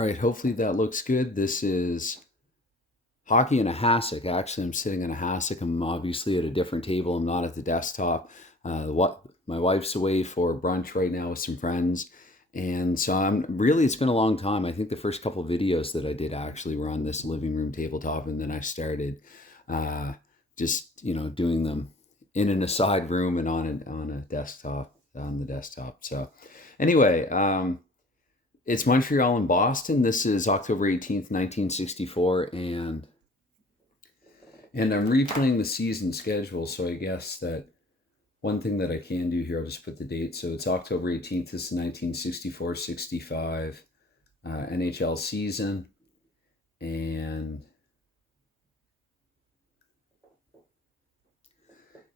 All right, hopefully that looks good. This is hockey in a hassock. Actually, I'm sitting in a hassock. I'm obviously at a different table. I'm not at the desktop. What my wife's away for brunch right now with some friends, and so it's been a long time. I think the first couple videos that I did actually were on this living room tabletop, and then I started uh, just doing them in an aside room and on a desktop on the desktop. So anyway. It's Montreal and Boston. This is October 18th, 1964, and I'm replaying the season schedule. So I guess that one thing that I can do here, I'll just put the date. So it's October 18th. This is 1964-65 NHL season, and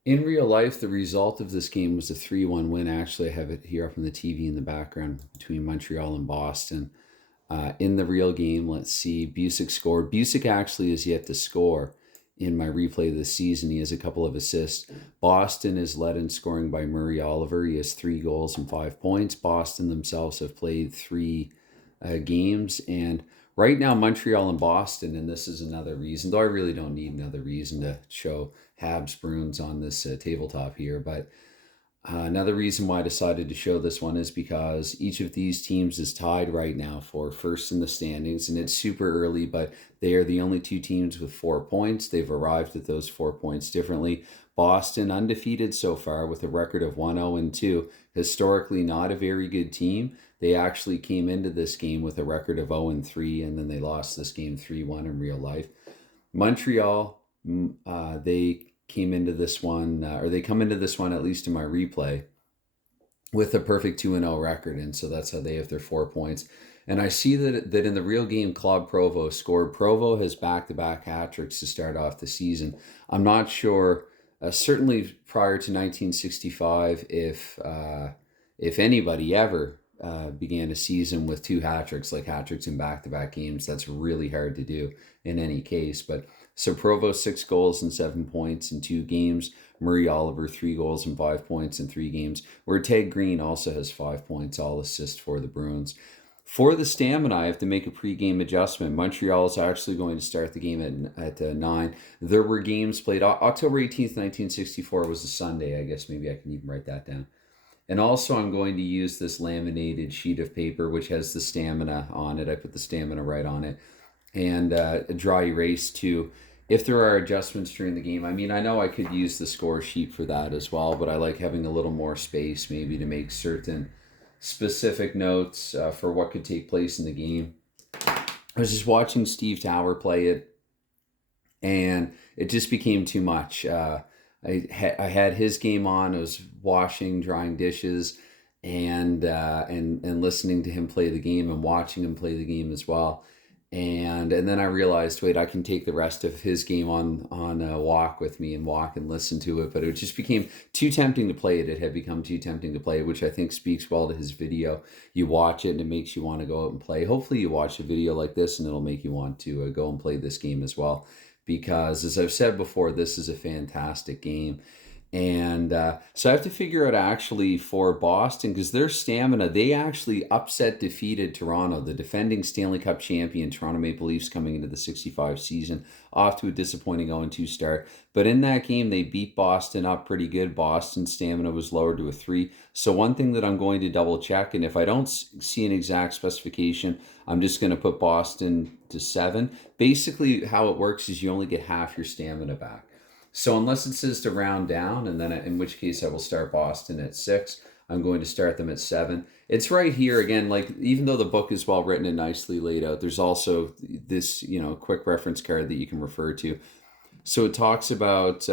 in real life, the result of this game was a 3-1 win. Actually, I have it here up on the TV in the background between Montreal and Boston. In the real game, let's see, Busick scored. Busick actually is yet to score in my replay of the season. He has a couple of assists. Boston is led in scoring by Murray Oliver. He has 3 goals and 5 points. Boston themselves have played 3 games. And right now, Montreal and Boston, and this is another reason, though I really don't need another reason to show Habs Bruins on this tabletop here, but another reason why I decided to show this one is because each of these teams is tied right now for first in the standings, and it's super early, but they are the only 2 teams with 4 points. They've arrived at those 4 points differently. Boston undefeated so far with a record of 1-0-2. Historically not a very good team. They actually came into this game with a record of 0-3, and then they lost this game 3-1 in real life. Montreal, they came into this one, or they come into this one, at least in my replay, with a perfect 2-0 record, and so that's how they have their 4 points. And I see that in the real game, Claude Provo scored. Provo has back-to-back hat-tricks to start off the season. I'm not sure, certainly prior to 1965, if anybody ever began a season with 2 hat-tricks, like hat-tricks in back-to-back games. That's really hard to do in any case, but so Provo 6 goals and 7 points in 2 games. Murray Oliver 3 goals and 5 points in 3 games. Where Ted Green also has 5 points, all assists for the Bruins. For the stamina, I have to make a pre-game adjustment. Montreal is actually going to start the game at 9. There were games played. October 18th, 1964 was a Sunday. I guess maybe I can even write that down. And also I'm going to use this laminated sheet of paper which has the stamina on it. I put the stamina right on it. And a dry erase too, if there are adjustments during the game. I mean, I know I could use the score sheet for that as well, but I like having a little more space maybe to make certain specific notes for what could take place in the game. I was just watching Steve Tower play it, and it just became too much. I had his game on. I was washing, drying dishes, and listening to him play the game and watching him play the game as well. And then I realized, wait, I can take the rest of his game on a walk with me and walk and listen to it. But it just became too tempting to play it. It had become too tempting to play, which I think speaks well to his video. You watch it and it makes you want to go out and play. Hopefully you watch a video like this and it'll make you want to go and play this game as well. Because as I've said before, this is a fantastic game. And so I have to figure out actually for Boston, because their stamina, they actually defeated Toronto, the defending Stanley Cup champion Toronto Maple Leafs coming into the 65 season, off to a disappointing 0-2 start. But in that game, they beat Boston up pretty good. Boston's stamina was lowered to a 3. So one thing that I'm going to double check, and if I don't see an exact specification, I'm just going to put Boston to 7. Basically, how it works is you only get half your stamina back. So unless it says to round down, and then in which case I will start Boston at 6, I'm going to start them at 7. It's right here again, like even though the book is well written and nicely laid out, there's also this, quick reference card that you can refer to. So it talks about,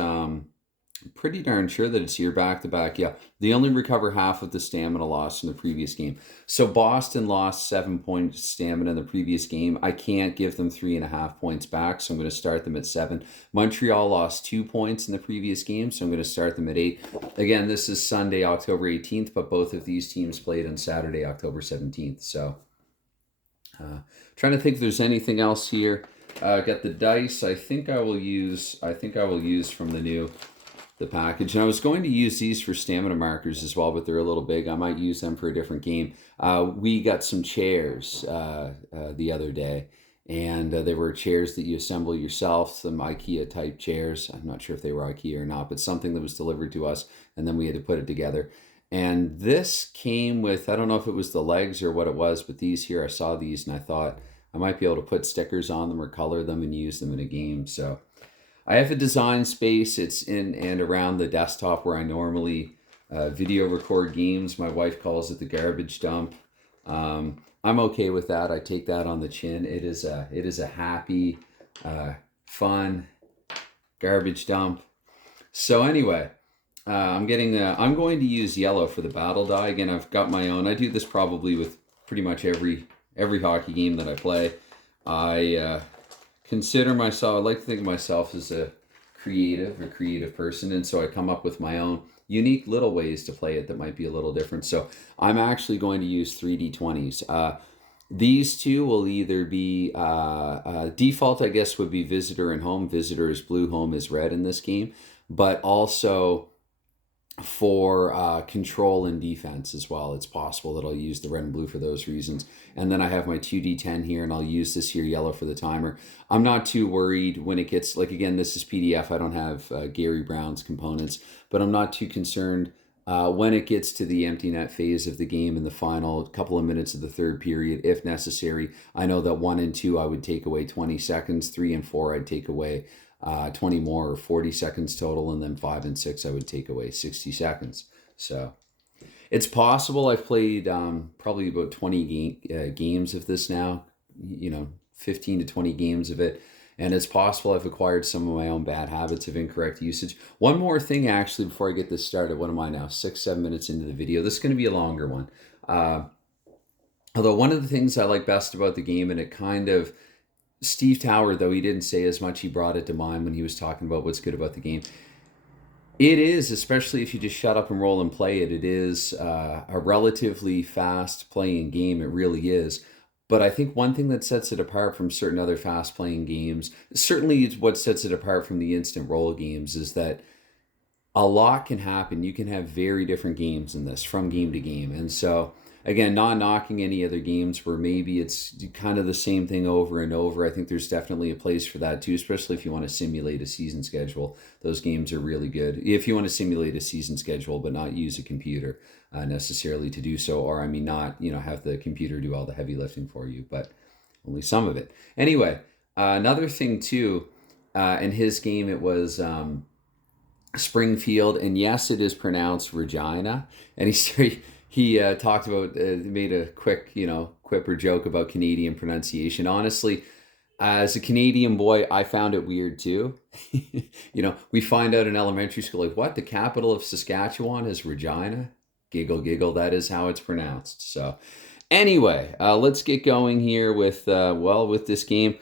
pretty darn sure that it's here back to back. Yeah, they only recover half of the stamina loss in the previous game. So Boston lost 7 points stamina in the previous game. I can't give them 3.5 points back, so I'm going to start them at 7. Montreal lost 2 points in the previous game, so I'm going to start them at 8. Again, this is Sunday, October 18th, but both of these teams played on Saturday, October 17th. So trying to think if there's anything else here. Got the dice. I think I will use from the new the package. And I was going to use these for stamina markers as well, but they're a little big. I might use them for a different game. We got some chairs the other day, and they were chairs that you assemble yourself, some IKEA type chairs. I'm not sure if they were IKEA or not, but something that was delivered to us, and then we had to put it together. And this came with, I don't know if it was the legs or what it was, but these here, I saw these and I thought I might be able to put stickers on them or color them and use them in a game. So I have a design space. It's in and around the desktop where I normally video record games. My wife calls it the garbage dump. I'm okay with that. I take that on the chin. It is a happy, fun garbage dump. So anyway, I'm going to use yellow for the battle die. Again, I've got my own. I do this probably with pretty much every hockey game that I play. I consider myself, I like to think of myself as a creative person, and so I come up with my own unique little ways to play it that might be a little different. So I'm actually going to use 3D20s. These two will either be, default I guess would be visitor and home. Visitor is blue, home is red in this game, but also for control and defense as well. It's possible that I'll use the red and blue for those reasons. And then I have my 2D10 here, and I'll use this here yellow for the timer. I'm not too worried when it gets, like, again, this is PDF. I don't have Gary Brown's components, but I'm not too concerned when it gets to the empty net phase of the game in the final couple of minutes of the third period, if necessary. I know that 1 and 2 I would take away 20 seconds, 3 and 4 I'd take away 20 more, or 40 seconds total, and then 5 and 6 I would take away 60 seconds. So it's possible. I've played probably about 20 games of this now, 15 to 20 games of it, and it's possible I've acquired some of my own bad habits of incorrect usage. One more thing, actually, before I get this started. What am I now? 6-7 minutes into the video. This is going to be a longer one. Although one of the things I like best about the game, and it kind of, Steve Tower, though he didn't say as much, he brought it to mind when he was talking about what's good about the game. It is, especially if you just shut up and roll and play it, it is a relatively fast playing game. It really is. But I think one thing that sets it apart from certain other fast playing games, certainly what sets it apart from the instant roll games, is that a lot can happen. You can have very different games in this from game to game. And so, again, not knocking any other games where maybe it's kind of the same thing over and over. I think there's definitely a place for that too, especially if you want to simulate a season schedule. Those games are really good. If you want to simulate a season schedule but not use a computer necessarily to do so, or not, have the computer do all the heavy lifting for you, but only some of it. Anyway, another thing too, in his game, it was Springfield, and yes, it is pronounced Regina, and he talked about, made a quick, quip or joke about Canadian pronunciation. Honestly, as a Canadian boy, I found it weird too. We find out in elementary school, like, what? The capital of Saskatchewan is Regina? Giggle, giggle. That is how it's pronounced. So anyway, let's get going here with this game.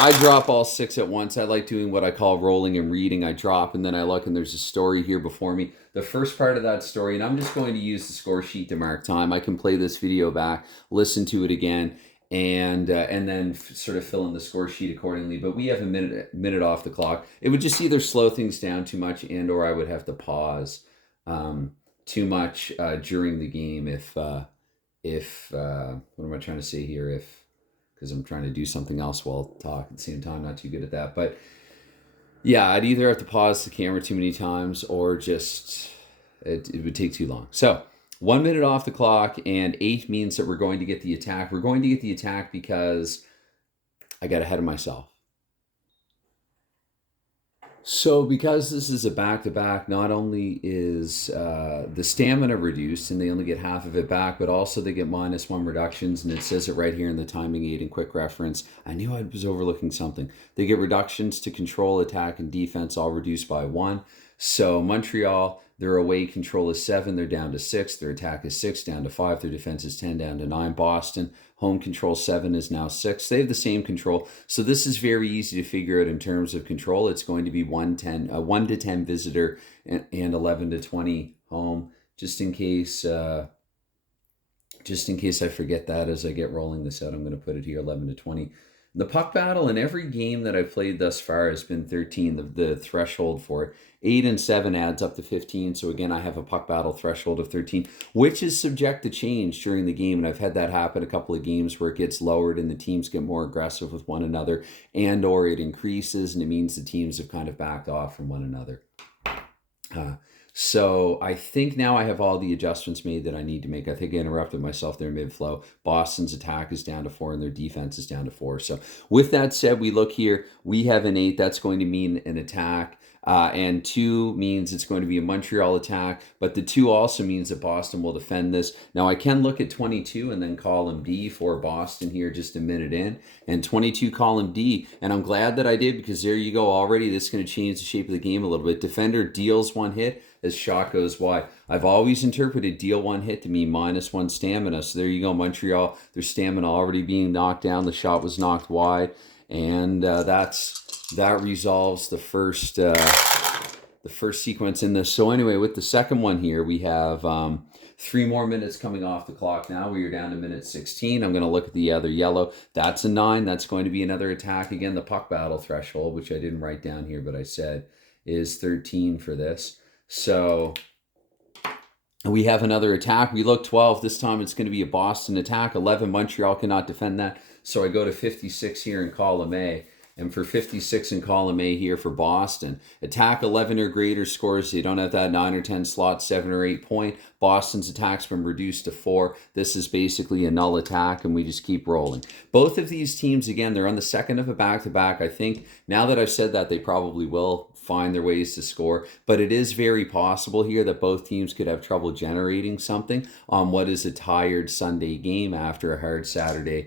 I drop all 6 at once. I like doing what I call rolling and reading. I drop and then I look, and there's a story here before me. The first part of that story, and I'm just going to use the score sheet to mark time. I can play this video back, listen to it again, and then sort of fill in the score sheet accordingly. But we have a minute off the clock. It would just either slow things down too much, and or I would have to pause too much during the game if what am I trying to say here? Because I'm trying to do something else while talk at the same time. Not too good at that. But yeah, I'd either have to pause the camera too many times, or just it would take too long. So 1 minute off the clock, and 8 means that we're going to get the attack. We're going to get the attack because I got ahead of myself. So because this is a back-to-back, not only is the stamina reduced and they only get half of it back, but also they get -1 reductions, and it says it right here in the timing aid and quick reference. I knew I was overlooking something. They get reductions to control, attack, and defense, all reduced by 1. So Montreal, their away control is 7, they're down to 6. Their attack is 6, down to 5. Their defense is 10, down to 9. Boston, home control 7 is now 6. They have the same control. So this is very easy to figure out in terms of control. It's going to be 1 to 10 visitor and 11 to 20 home, just in case I forget that as I get rolling this out. I'm going to put it here, 11 to 20 The puck battle in every game that I've played thus far has been 13, the threshold for it. 8 and 7 adds up to 15. So again, I have a puck battle threshold of 13, which is subject to change during the game. And I've had that happen a couple of games where it gets lowered and the teams get more aggressive with one another, and or it increases and it means the teams have kind of backed off from one another. So I think now I have all the adjustments made that I need to make. I think I interrupted myself there mid-flow. Boston's attack is down to 4 and their defense is down to 4. So with that said, we look here. We have an 8. That's going to mean an attack. And 2 means it's going to be a Montreal attack, but the 2 also means that Boston will defend this. Now I can look at 22 and then column B for Boston here just a minute in, and 22 column D, and I'm glad that I did, because there you go already. This is going to change the shape of the game a little bit. Defender deals 1 hit as shot goes wide. I've always interpreted deal 1 hit to mean -1 stamina. So there you go, Montreal, their stamina already being knocked down. The shot was knocked wide, and that resolves the first sequence in this. So anyway, with the second one here, we have 3 more minutes coming off the clock now. We are down to minute 16. I'm going to look at the other yellow. That's a 9. That's going to be another attack. Again, the puck battle threshold, which I didn't write down here, but I said is 13 for this. So we have another attack. We look 12. This time it's going to be a Boston attack. 11, Montreal cannot defend that. So I go to 56 here in column A. And for 56 in column A here for Boston, attack 11 or greater scores. You don't have that 9 or 10 slot, 7 or 8 point. Boston's attack's been reduced to 4. This is basically a null attack, and we just keep rolling. Both of these teams, again, they're on the second of a back-to-back. I think now that I've said that, they probably will find their ways to score, but it is very possible here that both teams could have trouble generating something on what is a tired Sunday game after a hard Saturday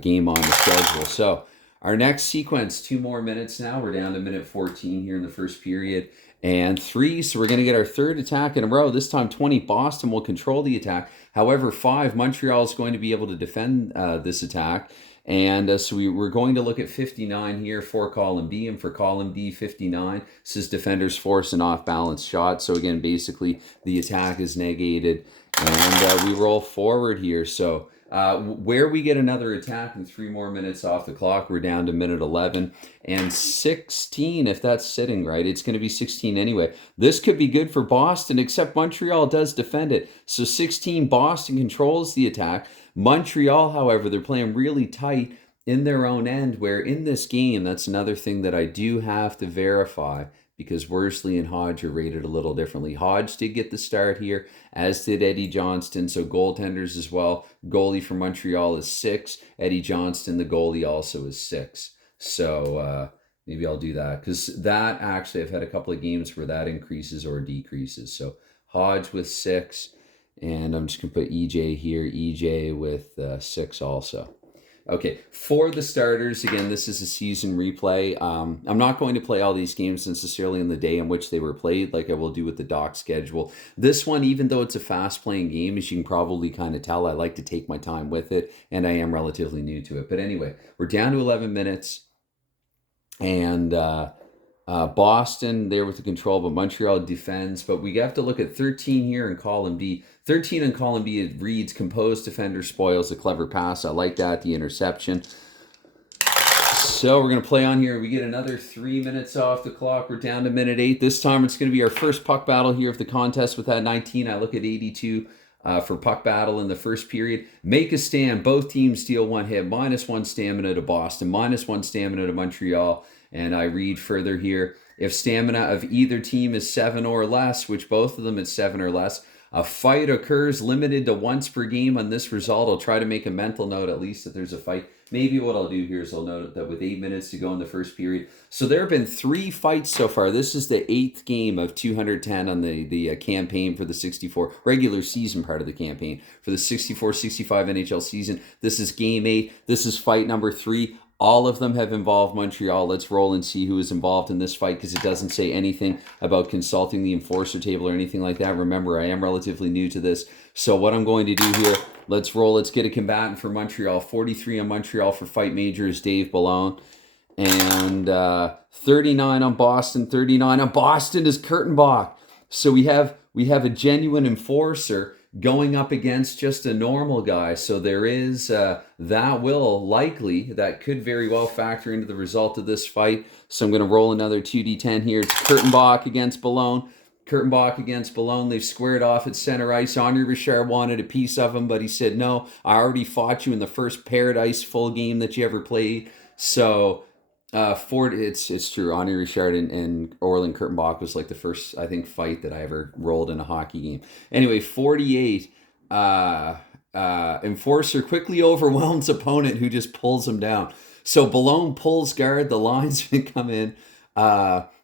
game on the schedule. So our next sequence, 2 more minutes now. We're down to minute 14 here in the first period, and 3. So we're going to get our third attack in a row. This time 20, Boston will control the attack. However, 5, Montreal is going to be able to defend this attack. And so we're going to look at 59 here for column B, and for column D, 59. This is defenders force an off-balance shot. So again, basically the attack is negated, and we roll forward here. So where we get another attack in 3 more minutes off the clock, we're down to minute 11 and 16. If that's sitting right, it's going to be 16 anyway. This could be good for Boston, except Montreal does defend it. So 16, Boston controls the attack. Montreal, however, they're playing really tight in their own end, where in this game, that's another thing that I do have to verify, because Worsley and Hodge are rated a little differently. Hodge did get the start here, as did Eddie Johnston, so goaltenders as well. Goalie for Montreal is 6. Eddie Johnston, the goalie, also is 6. So maybe I'll do that, because that actually, I've had a couple of games where that increases or decreases. So Hodge with 6, and I'm just going to put EJ here, EJ with 6 also. Okay, for the starters, again, this is a season replay. I'm not going to play all these games necessarily on the day in which they were played, like I will do with the doc schedule. This one, even though it's a fast-playing game, as you can probably kind of tell, I like to take my time with it, and I am relatively new to it. But anyway, we're down to 11 minutes, and Boston there with the control, but Montreal defends. But we have to look at 13 here in column D. 13 in column B, it reads, composed defender spoils a clever pass. I like that, the interception. So we're going to play on here. We get another 3 minutes off the clock. We're down to minute 8. This time it's going to be our first puck battle here of the contest with that 19. I look at 82 for puck battle in the first period. Make a stand. Both teams deal 1 hit. -1 stamina to Boston. -1 stamina to Montreal. And I read further here. If stamina of either team is 7 or less, which both of them is 7 or less, a fight occurs, limited to once per game. On this result, I'll try to make a mental note at least that there's a fight. Maybe what I'll do here is I'll note that with 8 minutes to go in the first period. So there have been 3 fights so far. This is the 8th game of 210 on the campaign for the 64 regular season part of the campaign for the 64-65 NHL season. This is game 8. This is fight number 3. All of them have involved Montreal. Let's roll and see who is involved in this fight, because it doesn't say anything about consulting the enforcer table or anything like that. Remember, I am relatively new to this. So what I'm going to do here, let's roll. Let's get a combatant for Montreal. 43 on Montreal for fight major is Dave Ballone. And 39 on Boston. 39 on Boston is Kurtenbach. So we have a genuine enforcer. going up against just a normal guy. So there is that could very well factor into the result of this fight. So I'm going to roll another 2d10 here. It's Kurtenbach against Ballone. Kurtenbach against Ballone. They've squared off at center ice. Henri Richard wanted a piece of him, but he said, no, I already fought you in the first Paradise full game that you ever played. So it's true. Henri Richard and Orland Kurtenbach was like the first, I think, fight that I ever rolled in a hockey game. Anyway, 48. Enforcer quickly overwhelms opponent who just pulls him down. So Ballone pulls guard. The linesman come in.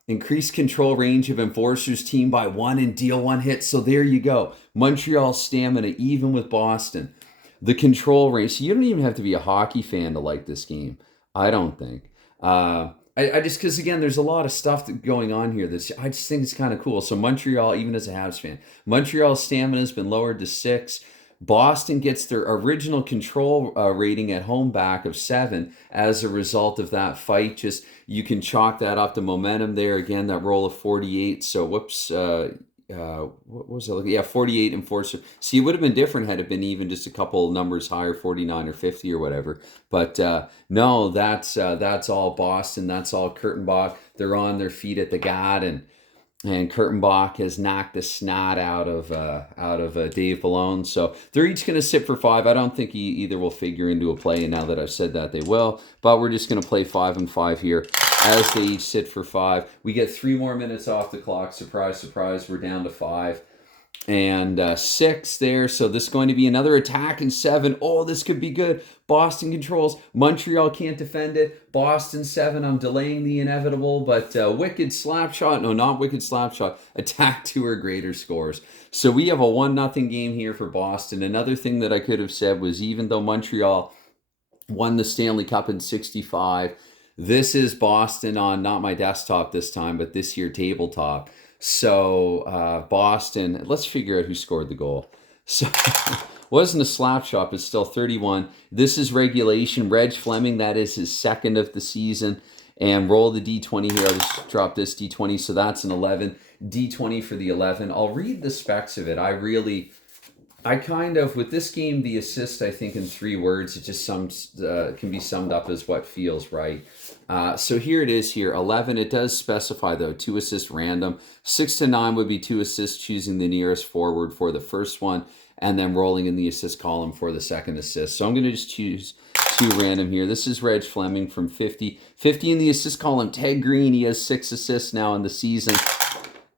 Increase control range of Enforcer's team by 1 and deal 1 hit. So there you go. Montreal stamina even with Boston. The control range. So you don't even have to be a hockey fan to like this game. I don't think. I just, because again, there's a lot of stuff going on here. I just think it's kind of cool. So Montreal, even as a Habs fan, Montreal's stamina has been lowered to 6. Boston gets their original control rating at home back of 7 as a result of that fight. Just, you can chalk that up to momentum there. Again, that roll of 48. So whoops, what was it? Yeah, 48 Enforcer. See, it would have been different had it been even just a couple numbers higher, 49 or 50 or whatever. But no, that's all Boston. That's all Kurtenbach. They're on their feet at the God, and Kurtenbach has knocked the snot out of Dave Ballone. So they're each going to sit for 5. I don't think either will figure into a play, and now that I've said that, they will. But we're just going to play 5 and 5 here as they each sit for 5. We get 3 more minutes off the clock. Surprise, surprise, we're down to 5. And 6 there. So this is going to be another attack in 7. Oh, this could be good. Boston controls. Montreal can't defend it. Boston 7. I'm delaying the inevitable, but wicked slap shot. No, not wicked slap shot. Attack 2 or greater scores. So we have a 1-0 game here for Boston. Another thing that I could have said was, even though Montreal won the Stanley Cup in 65, this is Boston on not my desktop this time, but this here tabletop. So Boston, let's figure out who scored the goal. So wasn't a slap shot, but still 31. This is regulation. Reg Fleming, that is his 2nd of the season. And roll the D20 here. I'll just drop this D20. So that's an 11. D20 for the 11. I'll read the specs of it. With this game, the assist, I think in 3 words, it just can be summed up as what feels right. So here it is here, 11. It does specify, though, 2 assists random. 6 to 9 would be 2 assists, choosing the nearest forward for the first one, and then rolling in the assist column for the second assist. So I'm going to just choose 2 random here. This is Reg Fleming from 50. 50 in the assist column. Ted Green, he has 6 assists now in the season.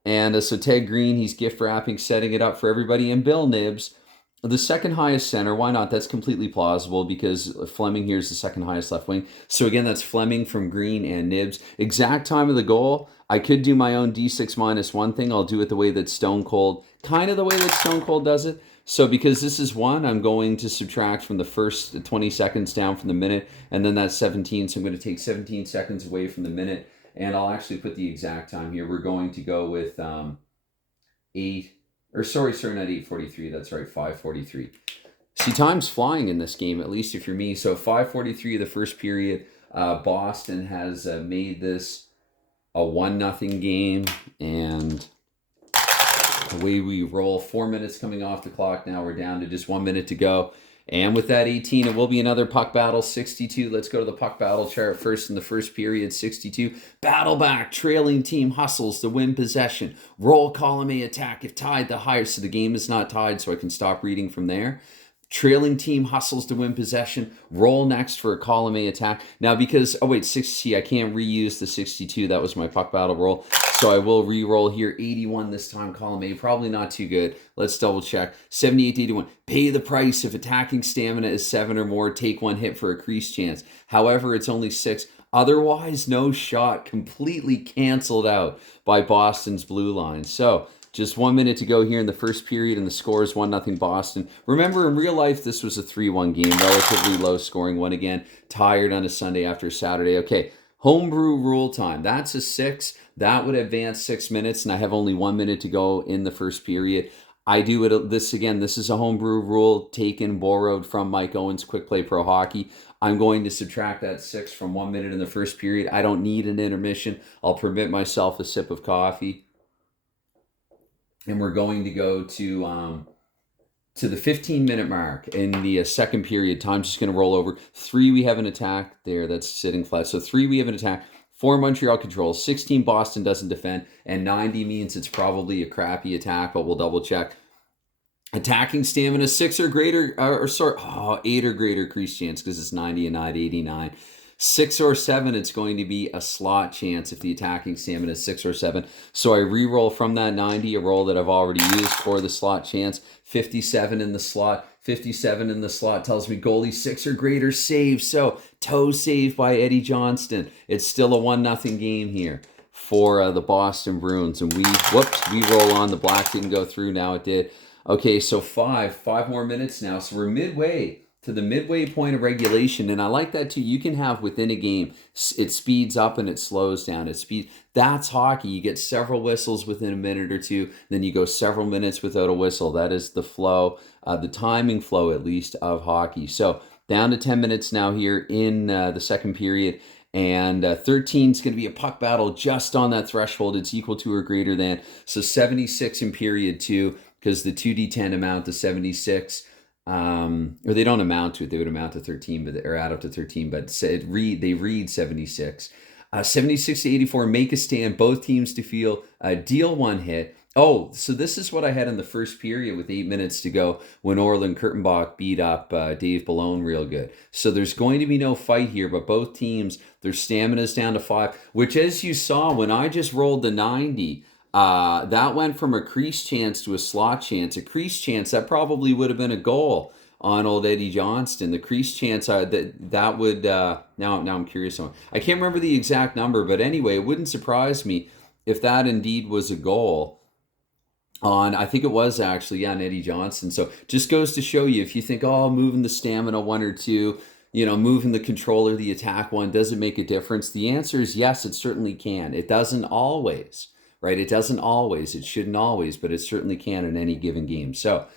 And so Ted Green, he's gift wrapping, setting it up for everybody. And Bill Nibs, the second highest center. Why not? That's completely plausible because Fleming here is the second highest left wing. So again, that's Fleming from Green and Nibs. Exact time of the goal. I could do my own D6 -1 thing. I'll do it the way that Stone Cold, kind of the way that Stone Cold does it. So because this is 1, I'm going to subtract from the first 20 seconds down from the minute. And then that's 17. So I'm going to take 17 seconds away from the minute. And I'll actually put the exact time here. We're going to go with 8. Or sorry, not 8:43. That's right, 5:43. See, time's flying in this game, at least if you're me. So 5:43 of the first period. Boston has made this a 1-0 game. And away we roll. 4 minutes coming off the clock now. We're down to just 1 minute to go. And with that 18, it will be another puck battle, 62. Let's go to the puck battle chart first in the first period, 62. Battle back, trailing team hustles to win possession. Roll column A attack. If tied, the higher. So the game is not tied, so I can stop reading from there. Trailing team hustles to win possession. Roll next for a column A attack. Now because, 60, I can't reuse the 62. That was my puck battle roll. So I will re-roll here. 81 this time, column A. Probably not too good. Let's double check. 78 to 81. Pay the price. If attacking stamina is 7 or more, take 1 hit for a crease chance. However, it's only 6. Otherwise, no shot. Completely canceled out by Boston's blue line. So just 1 minute to go here in the first period, and the score is 1-0 Boston. Remember, in real life, this was a 3-1 game. Relatively low scoring one again. Tired on a Sunday after a Saturday. Okay, homebrew rule time. That's a 6. That would advance 6 minutes, and I have only 1 minute to go in the first period. I do it this again. This is a homebrew rule borrowed from Mike Owens, Quick Play Pro Hockey. I'm going to subtract that 6 from 1 minute in the first period. I don't need an intermission. I'll permit myself a sip of coffee. And we're going to go to to the 15-minute mark in the second period. Time's just going to roll over. 3, we have an attack there that's sitting flat. So 3, we have an attack. 4, Montreal controls. 16, Boston doesn't defend. And 90 means it's probably a crappy attack, but we'll double check. Attacking stamina 6 or greater, 8 or greater crease chance because it's 90 and not 89. 6 or 7, it's going to be a slot chance if the attacking stamina is 6 or 7. So I re-roll from that 90, a roll that I've already used for the slot chance. 57 in the slot. 57 in the slot tells me goalie 6 or greater save. So toe save by Eddie Johnston. It's still a 1-0 game here for the Boston Bruins. And we roll on. The black didn't go through. Now it did. Okay, so 5 more minutes now. So we're midway to the midway point of regulation, and I like that too. You can have within a game, it speeds up and it slows down. That's hockey. You get several whistles within a minute or two, then you go several minutes without a whistle. That is the flow, the timing flow at least of hockey. So down to 10 minutes now here in the second period. And 13 is going to be a puck battle just on that threshold. It's equal to or greater than. So 76 in period 2, because the 2d10 amount to 76. Or they don't amount to it. They would amount to 13, or add up to 13. But they read 76. 76 to 84, make a stand. Both teams to feel, deal 1 hit. Oh, so this is what I had in the first period with 8 minutes to go when Orland Kurtenbach beat up Dave Ballone real good. So there's going to be no fight here, but both teams, their stamina's down to 5, which as you saw when I just rolled the 90, that went from a crease chance to a slot chance. A crease chance, that probably would have been a goal on old Eddie Johnston. The crease chance, that would, now I'm curious on. I can't remember the exact number, but anyway, it wouldn't surprise me if that indeed was a goal on, I think it was actually, on Eddie Johnston. So just goes to show you, if you think, moving the stamina 1 or 2, moving the controller, the attack 1, does it make a difference? The answer is yes, it certainly can. It doesn't always, right? It doesn't always. It shouldn't always, but it certainly can in any given game. So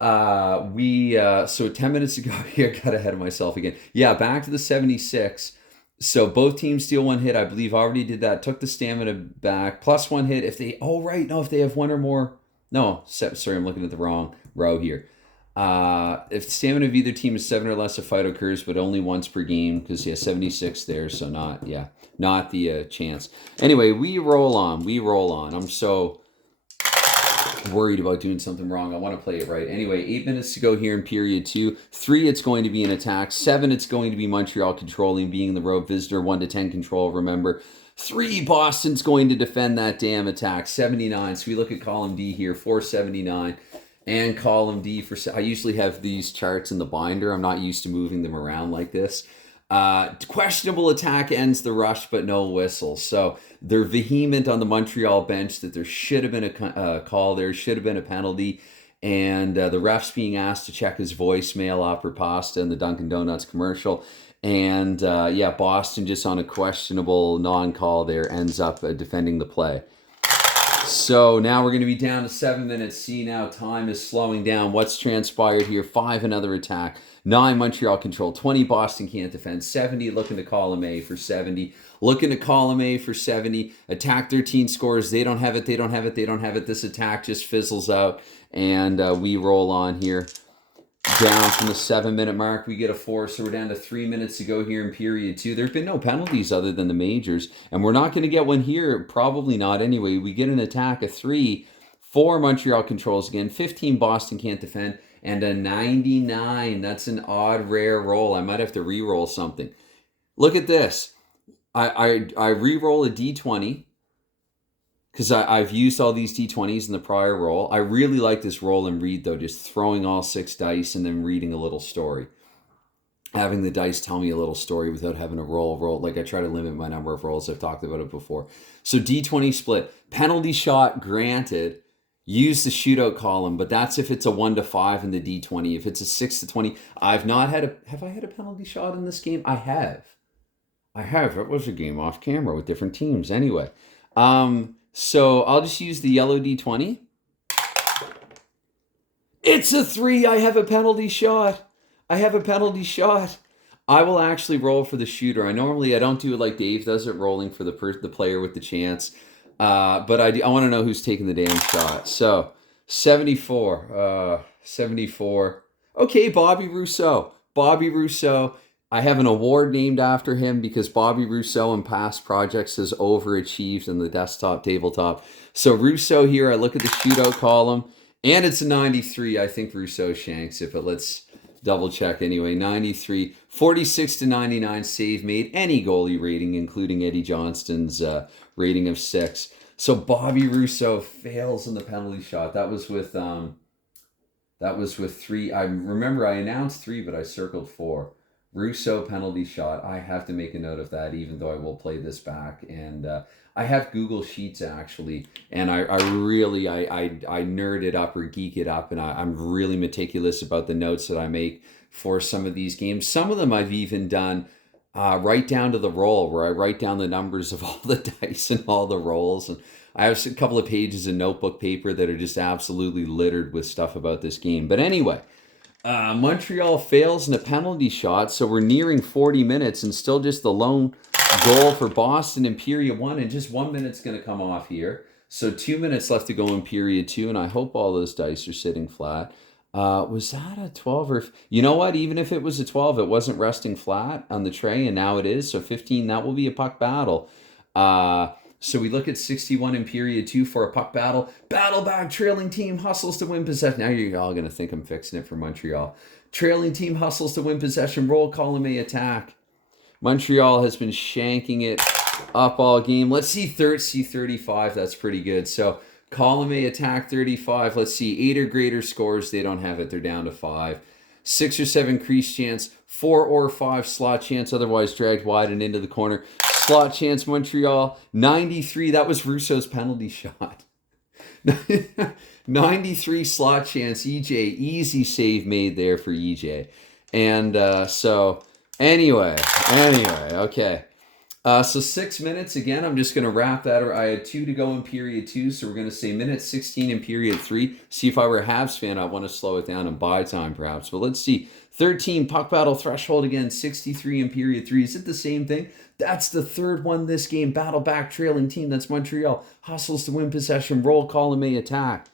so 10 minutes ago here, got ahead of myself again. Yeah, back to the 76. So both teams steal 1 hit. I believe I already did that. Took the stamina back. Plus 1 hit if they, if they have 1 or more. No, sorry, I'm looking at the wrong row here. If the stamina of either team is 7 or less, a fight occurs, but only once per game, because 76 there, so not the chance. Anyway, we roll on. I'm so worried about doing something wrong. I want to play it right. Anyway, 8 minutes to go here in period 2. 3, it's going to be an attack. 7, it's going to be Montreal controlling, being the road visitor. 1 to 10 control, remember. 3, Boston's going to defend that damn attack. 79. So we look at column D here, 479. And column D for, I usually have these charts in the binder. I'm not used to moving them around like this. Questionable attack ends the rush, but no whistle. So they're vehement on the Montreal bench that there should have been a call there, should have been a penalty. And the ref's being asked to check his voicemail opera pasta in the Dunkin' Donuts commercial. And Boston just on a questionable non-call there ends up defending the play. So now we're going to be down to 7 minutes. See, now time is slowing down. What's transpired here? 5, another attack. 9, Montreal control. 20, Boston can't defend. 70, looking to column A for 70. Looking to column A for 70. Attack 13 scores. They don't have it. This attack just fizzles out. And we roll on here. Down from the 7-minute mark, we get a 4, so we're down to 3 minutes to go here in period 2. There's been no penalties other than the majors, and we're not going to get one here, probably not anyway. We get an attack, a 3, 4 Montreal controls again, 15 Boston can't defend, and a 99. That's an odd, rare roll. I might have to re-roll something. Look at this. I re-roll a D20, because I've used all these D20s in the prior roll. I really like this roll and read, though, just throwing all 6 dice and then reading a little story. Having the dice tell me a little story without having a roll. Like, I try to limit my number of rolls. I've talked about it before. So D20 split. Penalty shot granted. Use the shootout column, but that's if it's a 1 to 5 in the D20. If it's a 6 to 20, I've not had have I had a penalty shot in this game? I have. It was a game off camera with different teams. Anyway. So I'll just use the yellow D20. It's a 3. I have a penalty shot. I will actually roll for the shooter. I don't do it like Dave does it, rolling for the player with the chance. But I want to know who's taking the damn shot. So 74. 74. Okay, Bobby Rousseau. Bobby Rousseau. I have an award named after him because Bobby Rousseau in past projects has overachieved in the desktop tabletop. So Rousseau here, I look at the shootout column, and it's a 93. I think Rousseau shanks it, but let's double check anyway. 93. 46 to 99 save made. Any goalie rating, including Eddie Johnston's rating of 6. So Bobby Rousseau fails in the penalty shot. That was with 3. I remember I announced 3, but I circled 4. Rousseau penalty shot. I have to make a note of that, even though I will play this back. And I have Google Sheets actually, and I really nerd it up or geek it up, and I'm really meticulous about the notes that I make for some of these games. Some of them I've even done right down to the roll, where I write down the numbers of all the dice and all the rolls. And I have a couple of pages of notebook paper that are just absolutely littered with stuff about this game. But anyway, Montreal fails in a penalty shot, so we're nearing 40 minutes and still just the lone goal for Boston in period 1, and just 1 minute's going to come off here. So 2 minutes left to go in period 2, and I hope all those dice are sitting flat. Was that a 12 or... You know what? Even if it was a 12, it wasn't resting flat on the tray, and now it is. So 15, that will be a puck battle. So we look at 61 in period 2 for a puck battle. Battle back, trailing team hustles to win possession. Now you're all going to think I'm fixing it for Montreal. Trailing team hustles to win possession. Roll, column A, attack. Montreal has been shanking it up all game. Let's see 35. That's pretty good. So column A, attack 35. Let's see 8 or greater scores. They don't have it. They're down to 5. 6 or 7 crease chance. 4 or 5 slot chance. Otherwise dragged wide and into the corner. Slot chance, Montreal. 93. That was Rousseau's penalty shot. 93 slot chance. EJ. Easy save made there for EJ. And so anyway. Okay. So 6 minutes. Again, I'm just going to wrap that. I had 2 to go in period 2. So we're going to say minute 16 in period 3. See, if I were a Habs fan, I want to slow it down and buy time perhaps. But let's see. 13, puck battle threshold again. 63 in period 3. Is it the same thing? That's the third one this game. Battle back, trailing team. That's Montreal. Hustles to win possession. Roll, column A, attack.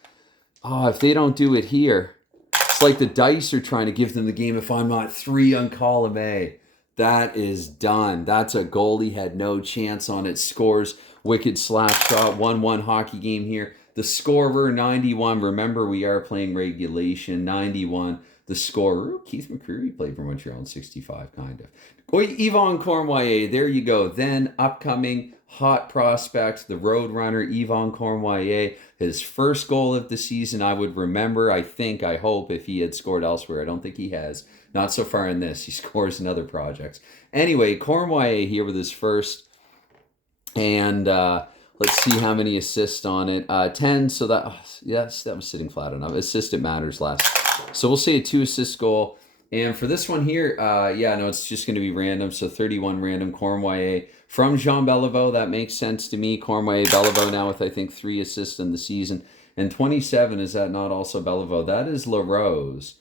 Oh, if they don't do it here, it's like the dice are trying to give them the game if I'm not 3 on column A. That is done. That's a goalie. Had no chance on it. Scores. Wicked slap shot. 1-1 hockey game here. The scorer, 91. Remember, we are playing regulation. 91. The scorer, Keith McCreary, played for Montreal in 65, kind of. Yvon Cornwallier, there you go. Then upcoming hot prospect, the Roadrunner, Yvon Cornwallier. His first goal of the season, I would remember, I hope, if he had scored elsewhere. I don't think he has. Not so far in this. He scores in other projects. Anyway, Cornwallier here with his first. And let's see how many assists on it. 10, so that, yes, that was sitting flat enough. Assist, it matters less. So we'll say a 2-assist goal. And for this one here, it's just going to be random. So 31 random. Cornwallier from Jean Beliveau. That makes sense to me. Cornwallier, Beliveau now with, I think, 3 assists in the season. And 27, is that not also Beliveau? That is LaRose.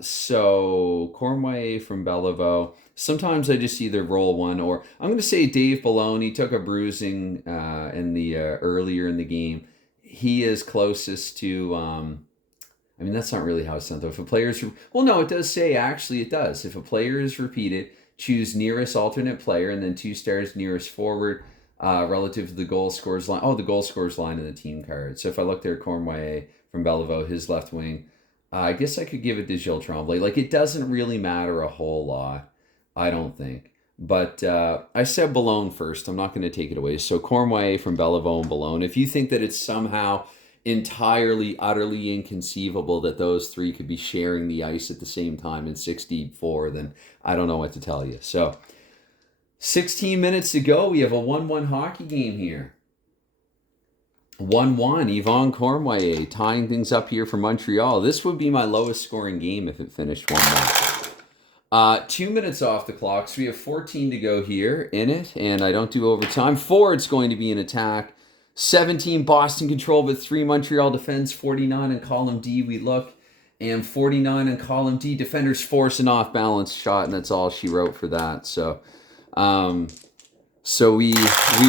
So Cornwallier from Beliveau. Sometimes I just either roll one, or I'm going to say Dave Malone. He took a bruising in the earlier in the game. He is closest to... that's not really how it's done, though. If a player's... Well, no, it does say, actually, it does. If a player is repeated, choose nearest alternate player, and then 2 stars nearest forward relative to the goal scorers line. Oh, the goal scorers line in the team card. So if I look there, Cornwallier from Beliveau, his left wing, I guess I could give it to Gilles Tremblay. Like, it doesn't really matter a whole lot, I don't think. But I said Boulogne first. I'm not going to take it away. So Cornwallier from Beliveau and Boulogne. If you think that it's somehow entirely, utterly inconceivable that those 3 could be sharing the ice at the same time in 64, then I don't know what to tell you. So 16 minutes to go. We have a 1-1 hockey game here. 1-1. Yvon Cornwallier tying things up here for Montreal. This would be my lowest scoring game if it finished 1-1. 2 minutes off the clock. So we have 14 to go here in it, and I don't do overtime. 4, it's going to be an attack. 17 Boston control, but 3 Montreal defends. 49 in column D we look, and 49 in column D. Defenders force an off-balance shot, and that's all she wrote for that. So So we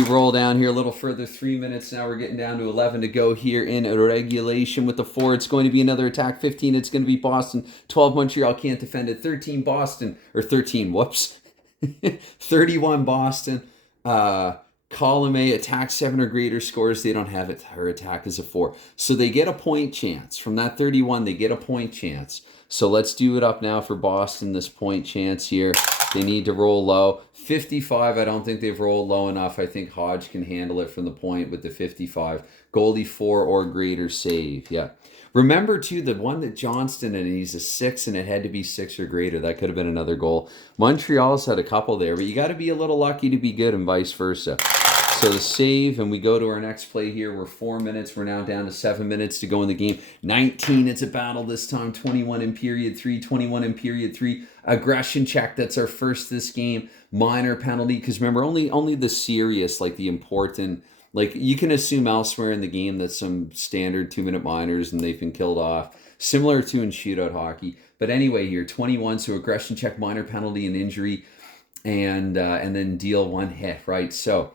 roll down here a little further, 3 minutes now. We're getting down to 11 to go here in regulation with the 4. It's going to be another attack. 15, it's going to be Boston. 12, Montreal can't defend it. 13, Boston. Or 13, whoops. 31, Boston. Column A, attack 7 or greater scores. They don't have it. Her attack is a 4. So they get a point chance. From that 31, they get a point chance. So let's do it up now for Boston, this point chance here. They need to roll low. 55, I don't think they've rolled low enough. I think Hodge can handle it from the point with the 55. Goalie 4 or greater save. Yeah. Remember, too, the one that Johnston, and he's a 6, and it had to be 6 or greater. That could have been another goal. Montreal's had a couple there, but you got to be a little lucky to be good and vice versa. So the save, and we go to our next play here. We're 4 minutes. We're now down to 7 minutes to go in the game. 19, it's a battle this time. 21 in period 3, 21 in period 3. Aggression check, that's our first this game. Minor penalty, because remember, only the serious, like the important, like you can assume elsewhere in the game that some standard 2-minute minors and they've been killed off. Similar to in shootout hockey. But anyway here, 21, so aggression check, minor penalty and injury, and then deal 1 hit, right? So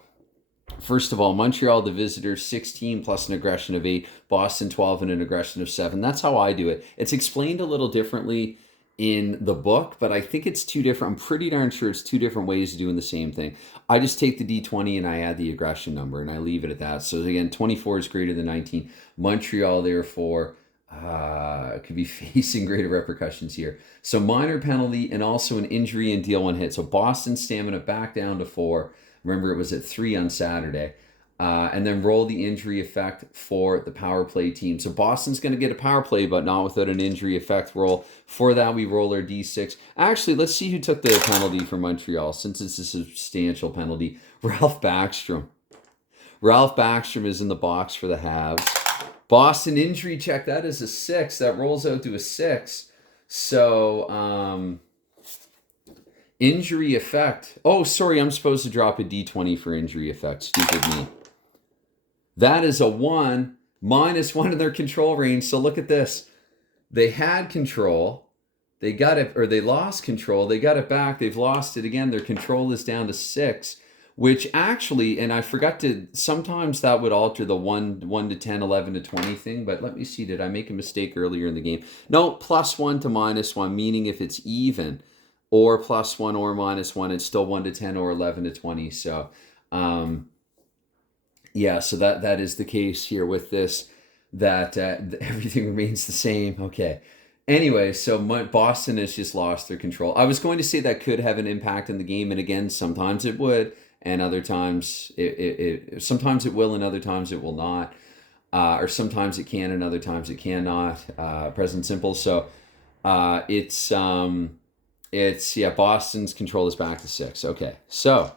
first of all, Montreal, the visitors, 16 plus an aggression of 8. Boston, 12 and an aggression of 7. That's how I do it. It's explained a little differently in the book, but I think it's 2 different. I'm pretty darn sure it's 2 different ways of doing the same thing. I just take the D20 and I add the aggression number and I leave it at that. So again, 24 is greater than 19. Montreal, therefore, could be facing greater repercussions here. So minor penalty and also an injury and deal 1 hit. So Boston stamina back down to 4. Remember, it was at 3 on Saturday. And then roll the injury effect for the power play team. So Boston's going to get a power play, but not without an injury effect roll. For that, we roll our D6. Actually, let's see who took the penalty for Montreal, since it's a substantial penalty. Ralph Backstrom. Ralph Backstrom is in the box for the Habs. Boston injury check, that is a 6. That rolls out to a 6. So, injury effect. Oh, sorry, I'm supposed to drop a D20 for injury effect. Stupid me. That is a 1, -1 in their control range. So look at this. They had control. They got it, or they lost control. They got it back. They've lost it again. Their control is down to 6, which actually, and I forgot to, sometimes that would alter the 1 to 10, 11 to 20 thing. But let me see, did I make a mistake earlier in the game? No, +1 to -1, meaning if it's even, or +1 or -1, it's still 1 to 10 or 11 to 20. So, yeah, so that is the case here with this, that everything remains the same. Okay. Anyway, so Boston has just lost their control. I was going to say that could have an impact in the game, and again, sometimes it would, and other times sometimes it will, and other times it will not, or sometimes it can, and other times it cannot. Present simple. So it's Boston's control is back to 6. Okay, so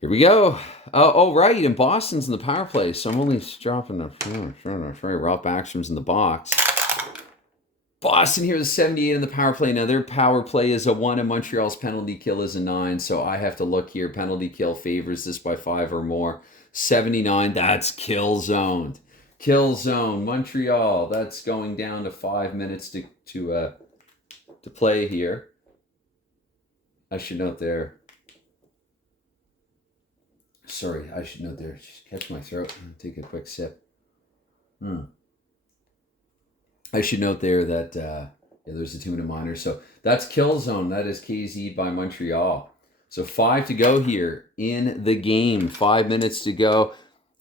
here we go. Oh, right, and Boston's in the power play, so I'm only dropping Ralph Backstrom's in the box. Boston here is 78 in the power play. Now, their power play is a 1, and Montreal's penalty kill is a 9, so I have to look here. Penalty kill favors this by 5 or more. 79, that's kill zoned. Kill zone, Montreal. That's going down to 5 minutes to play here. I should note there. Sorry, I should note there. Just catch my throat. Take a quick sip. I should note there that there's a 2-minute minor. So that's kill zone. That is KZ'd by Montreal. So 5 to go here in the game. 5 minutes to go.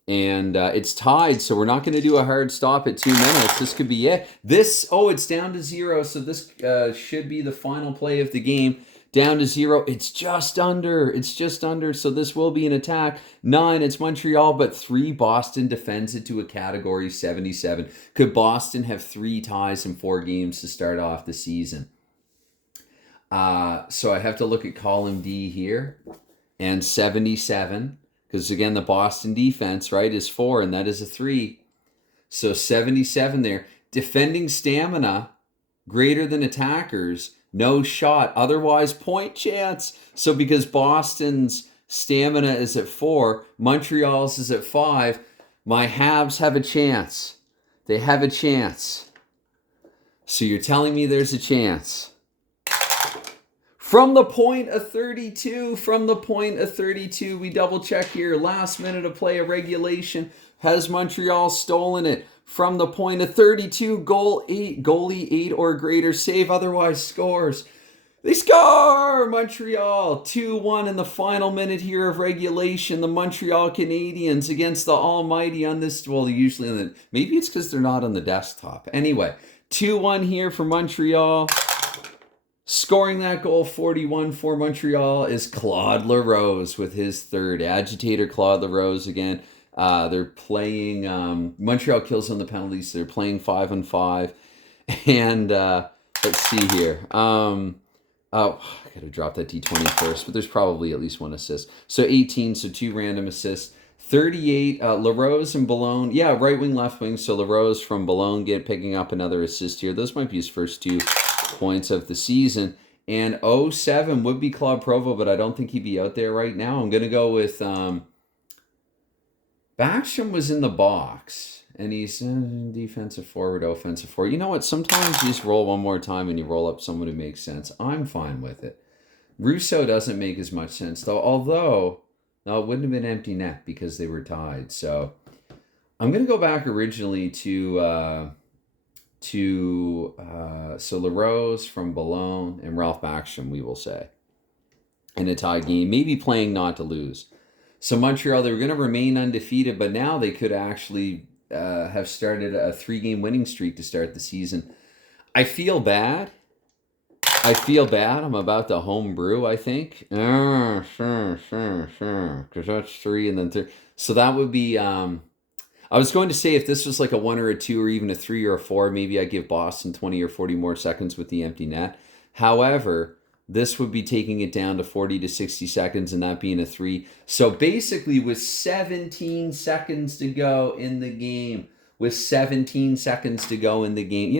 And it's tied, so we're not going to do a hard stop at 2 minutes. This could be it. It's down to 0, so this should be the final play of the game. Down to 0. It's just under. So this will be an attack. 9, it's Montreal, but 3, Boston defends it to a category 77. Could Boston have 3 ties in 4 games to start off the season? So I have to look at column D here. And 77. Because again, the Boston defense, right, is 4, and that is a 3. So 77 there. Defending stamina greater than attackers. No shot. Otherwise, point chance. So because Boston's stamina is at 4, Montreal's is at 5, my Habs have a chance. They have a chance. So you're telling me there's a chance. From the point of 32, we double check here. Last minute of play of regulation. Has Montreal stolen it? From the point of 32, goalie 8 or greater, save otherwise scores. They score! Montreal 2-1 in the final minute here of regulation. The Montreal Canadiens against the Almighty on this. Well, usually on the. Maybe it's because they're not on the desktop. Anyway, 2-1 here for Montreal. Scoring that goal, 41 for Montreal, is Claude LaRose with his third. Agitator Claude LaRose again. They're playing. Montreal kills on the penalties. They're playing 5-on-5. And let's see here. Oh, I gotta drop that D20 first, but there's probably at least one assist. So 18, so 2 random assists. 38, LaRose and Boulogne. Yeah, right wing, left wing. So LaRose from Boulogne picking up another assist here. Those might be his first 2 points of the season. And 07 would be Claude Provo, but I don't think he'd be out there right now. I'm going to go with Backstrom was in the box. And he's defensive forward, offensive forward. You know what? Sometimes you just roll one more time and you roll up someone who makes sense. I'm fine with it. Rousseau doesn't make as much sense, though. Although, no, it wouldn't have been empty net because they were tied. So I'm going to go back originally to LaRose from Boulogne and Ralph Backstrom, we will say, in a tie game. Maybe playing not to lose. So Montreal, they were going to remain undefeated, but now they could actually have started a 3-game winning streak to start the season. I feel bad. I'm about to homebrew, I think. Sure. Because that's 3 and then 3. So that would be... I was going to say if this was like a 1 or a 2 or even a 3 or a 4, maybe I'd give Boston 20 or 40 more seconds with the empty net. However, this would be taking it down to 40 to 60 seconds and that being a 3. So basically with 17 seconds to go in the game, you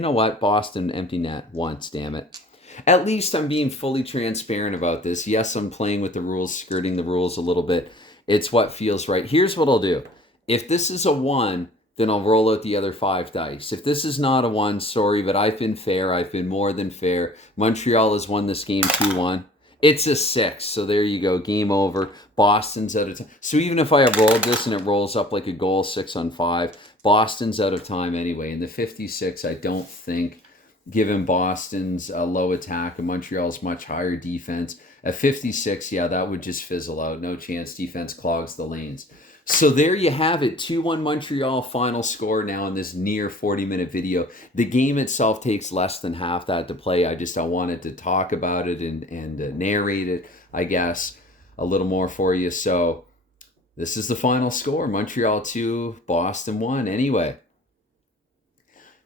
know what? Boston empty net once, damn it. At least I'm being fully transparent about this. Yes, I'm playing with the rules, skirting the rules a little bit. It's what feels right. Here's what I'll do. If this is a 1, then I'll roll out the other 5 dice. If this is not a 1, sorry, but I've been fair. I've been more than fair. Montreal has won this game 2-1. It's a 6, so there you go. Game over. Boston's out of time. So even if I have rolled this and it rolls up like a goal 6-on-5, Boston's out of time anyway. In the 56, I don't think, given Boston's low attack and Montreal's much higher defense, at 56, yeah, that would just fizzle out. No chance. Defense clogs the lanes. So there you have it, 2-1 Montreal final score now in this near 40-minute video. The game itself takes less than half that to play. I wanted to talk about it and narrate it, I guess, a little more for you. So this is the final score, Montreal 2, Boston 1. Anyway,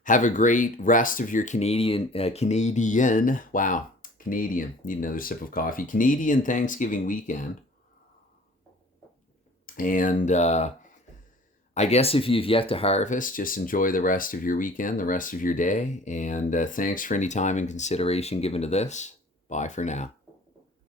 have a great rest of your Canadian, need another sip of coffee, Canadian Thanksgiving weekend. And I guess if you've yet to harvest, just enjoy the rest of your weekend, the rest of your day. And thanks for any time and consideration given to this. Bye for now.